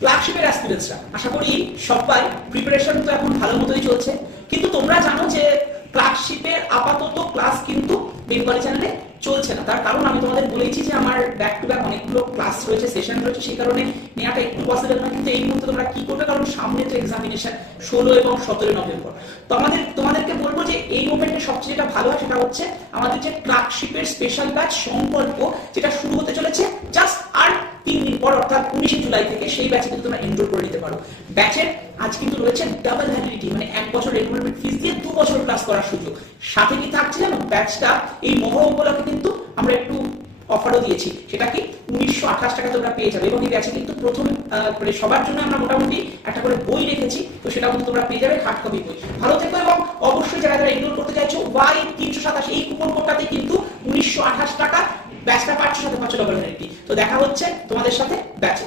ক্লার্কশিপের অ্যাসপিরেন্টসরা আশা করি সবাই প্রিপারেশন তো এখন ভালো মতোই চলছে, কিন্তু তোমরা জানো যে ক্লার্কশিপের আপাতত ক্লাস কিন্তু বেঙ্গলি চ্যানেলে চলছে না। তার কারণ আমি তোমাদের বলেছি যে আমার ব্যাক টু ব্যাক অনেকগুলো ক্লাস রয়েছে, সেশন রয়েছে, সেই কারণে নেওয়াটা একটু পসিবল না। কিন্তু এই মুহূর্তে তোমরা কি করবে, কারণ সামনে তো এক্সামিনেশন 16 এবং 17 নভেম্বর। তো তোমাদেরকে বলবো যে এই মুভমেন্টে সবচেয়ে যেটা ভালো হয় সেটা হচ্ছে আমাদের যে ক্লার্কশিপের স্পেশাল ব্যাচ সংকল্প, যেটা শুরু হতে চলেছে জাস্ট আর 3 দিন পর, অর্থাৎ 19 জুলাই থেকে। সেই ব্যাচে কিন্তু তোমরা এনরোল করে নিতে পারো। ব্যাচের আজ কিন্তু রয়েছে ডাবল ভ্যালিডিটি, মানে 1 বছর রেগুলার ফিস দিয়ে 2 বছর ক্লাস করার সুযোগ। সাথে কি থাকছে জানো, ব্যাচটা এই মহা উপলক্ষে কিন্তু আমরা একটু অফারও দিয়েছি, সেটা কি 1928 টাকা তোমরা পেয়ে যাবে। এবং এই ব্যাচে কিন্তু প্রথম মানে সবার জন্য আমরা মোটামুটি একটা করে বই রেখেছি, তো সেটাও কিন্তু তোমরা পেয়ে যাবে, হার্ড কপি বই। ভালো থেকো, এবং অবশ্যই যারা যারা এনরোল করতে চাইছো Y327 এই কুপন কোডটাতে কিন্তু 1928 টাকা ব্যাচটা পাচ্ছ, সাথে পাচ্ছ ডাবল ভ্যালিডিটি। তো দেখা হচ্ছে তোমাদের সাথে ব্যাচে।